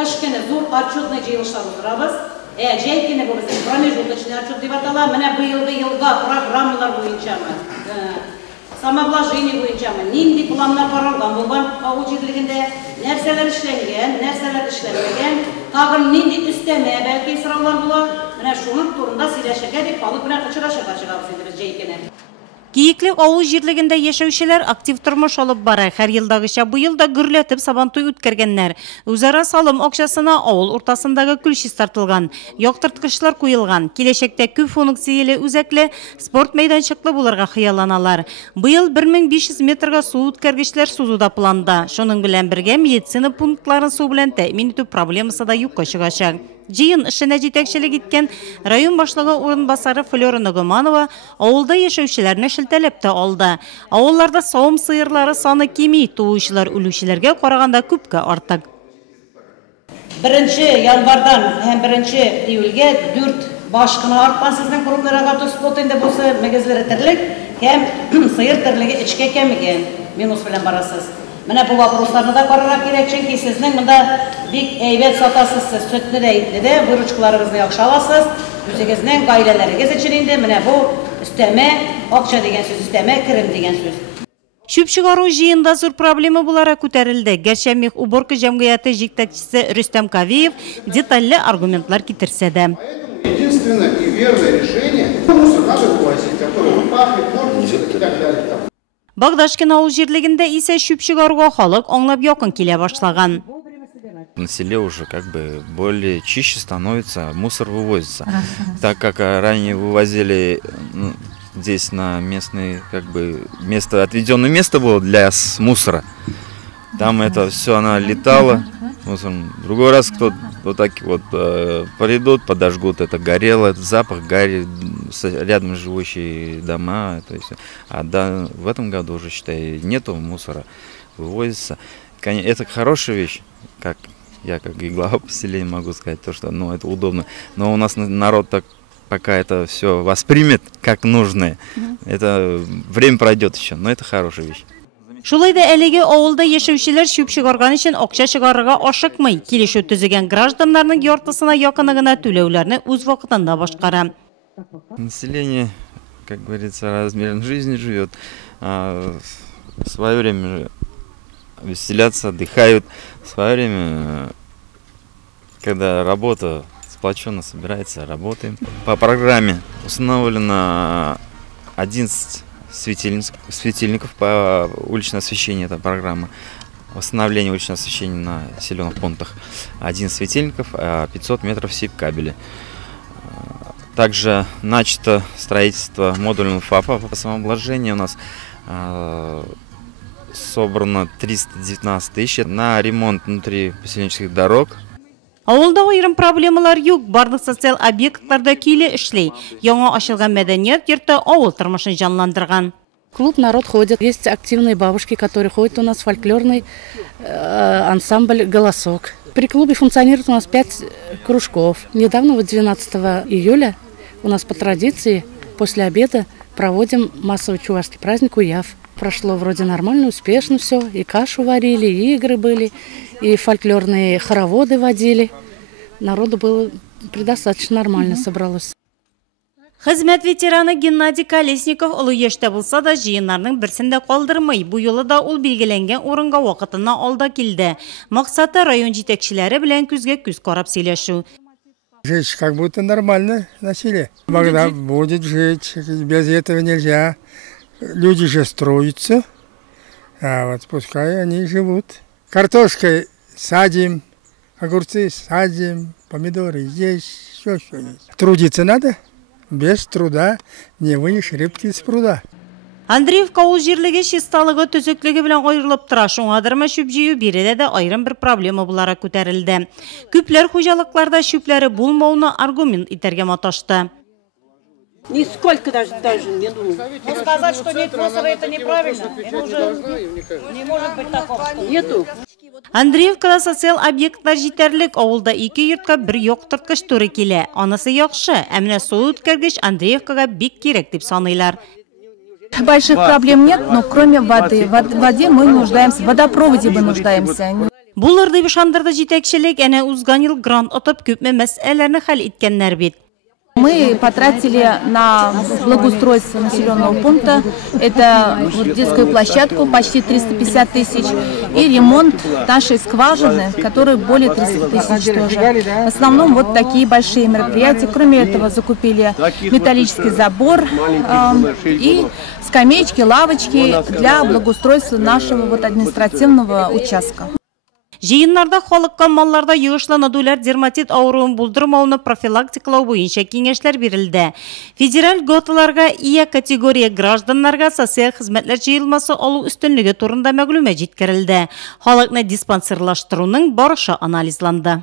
Кыш көне зур отчетный җыелышлар уздырабыз. Җәй көне бу безнең промежуточный отчет дип атала. Менә быелгы елга программалар буенчамы, самообложение буенчамы нинди планнар каралган булган авыл җирлегендә, нәрсәләр эшләнгән, нәрсәләр эшләнмәгән, тагын нинди өстәмә бәлки сораулар була. Менә шуның турында сөйләшергә дип халык белән очрашырга чыгабыз инде без җәй көне. Кийиклек авыл җирлегендә яшәүчеләр актив тормыш алып бара. Һәр елдагыча бу елда гөрләтеп сабантуй үткәргәннәр. Үзара салым акчасына авыл уртасындагы күлчис тартылган, яктырткычлар куелган. Киләчәктә күп функцияле үзәкле спорт мәйданчыклы булырга хыялланалар. Быел 1500 метрга су үткәргечләр сузуда планда. Шуның белән бергә медицина пунктларын су белән тәэмин итү проблемасы да юкка чыгачак. Җыен эшенә җитәкчелек иткән район башлыгы урынбасары Флора Ногоманова авылда яшәүчеләрне шелтәләп тә алды. Авылларда савым сыерлары саны кими, туучылар үлүчеләргә караганда күпкә артык. 1 январдан һәм 1 июльгә 4 баш кына арткан сезнең группаларга спорт инде булса мәгазләре терлек һәм сыер терлеге эчкә кәмегән. Минус белән барасыз. Менә бу вопросларны да карарга кирәк, чөнки сезнең монда бик әйбәт сатасыз, сөтне дә итне дә, выручкаларыгызны яхшы аласыз. Үзегезнең гаиләләрегез өчен инде менә бу өстәмә акча дигән сүз, өстәмә керем дигән сүз. Шүп чыгару җыенда зур проблема буларак күтәрелде. Гәрчә мех уборка җәмгыяте җитәкчесе Рөстәм Кавиев детальле аргументлар китерсә дә. Единственное и верное решение – мусор надо вывозить, который пахнет, мордится и так далее. Багдашкин авыл җирлегендә исә шүп чыгаруга халык аңлап якын килә башлаган. На селе уже как бы более чище становится, мусор вывозится. Так как ранее вывозили здесь на местный, как бы отведенное место было для мусора. Там это все она летала. Другой раз кто вот так вот придут, подожгут, это горело, этот запах гари, рядом живущие дома. То есть, в этом году уже, считай, нету мусора, вывозится. Это хорошая вещь, как я как и глава поселения могу сказать, то, что это удобно. Но у нас народ так пока это все воспримет как нужное. Это время пройдет еще, но это хорошая вещь. Шулай да әлеге авылда яшәүчеләр шүп чыгарган өчен акча чыгарырга ашыкмый. Килешү төзегән гражданнарның яртысына якыны гына түләүләрне үз вакытында башкара. Население, как говорится, размером жизни живет. В свое время веселятся, отдыхают. В свое время, когда работа сплоченно собирается, работаем. По программе установлено 11 светильников по уличному освещению, это программа восстановления уличного освещения на населенных пунктах. 11 светильников, 500 метров сип-кабеля. Также начато строительство модульного ФАПа по самообложению. У нас собрано 319 тысяч на ремонт внутри поселенческих дорог. Авылда аерым проблемалар юк, барлык социаль объектларда көйле эшләй. Яңа ачылган мәдәният йорты авыл тормышын җанландырган. Клуб «Народ» ходит. Есть активные бабушки, которые ходят у нас в фольклорный ансамбль «Голосок». При клубе функционирует у нас 5 кружков. Недавно, 12 июля, у нас по традиции после обеда проводим массовый чувашский праздник Уяв. Прошло вроде нормально, успешно все. И кашу варили, и игры были, и фольклорные хороводы водили. Народу было предостаточно нормально собралось. Хезмәт ветераны Геннадий Колесников олы яшьтә булса да җыеннарның берсендә калдырмый. Бу юлы да ул билгеләнгән урынга вакытына алда килде. Максаты район җитәкчеләре белән күзгә күз карап сөйләшү. Жить как будто нормально на селе. Когда будет жить, без этого нельзя. Люди же строятся, а вот пускай они живут. Картошкой садим, огурцы садим, помидоры есть, все есть. Трудиться надо, без труда не вынешь рыбки из пруда. Андреевка авыл җирлеге чисталыгы төзеклеге белән аерылып тора. Шуңадыр шүп җыю биредә дә аерым бер проблема буларак күтәрелде. Күпләр хуҗалыкларда шүпләре булмауны аргумент итәргә маташты. Нисколько даже не думаю. Но сказать, что нет мусора, это неправильно. Не может быть такого. Нету. Андреевкада социаль объектлар җитәрлек, авылда 2 йортка бер яктырткыч туры килә. Анысы яхшы, ә менә су үткәргеч Андреевкага бик кирәк дип саныйлар. Больших проблем нет, но кроме воды. В воде мы нуждаемся, в водопроводе мы нуждаемся. Бул ырды бишандырды жетекчилик әнә узган ел грант отып күпме мәсьәләләрне хәл иткәннәр бит. Мы потратили на благоустройство населенного пункта, это детскую площадку почти 350 тысяч и ремонт нашей скважины, который более 300 тысяч тоже. В основном вот такие большие мероприятия. Кроме этого закупили металлический забор и скамеечки, лавочки для благоустройства нашего вот административного участка. Жиыннарда халыкка малларда йыгышланадулар дерматит авыруын булдырмауны профилактикалау буенча киңәшләр бирелде. Федераль готаларга ия категория гражданнарга социаль хезмәтләр җыелмасы алу өстенлеге турында мәгълүмат җиткерелде. Халыкны диспансерлаштыруның барышы анализланды.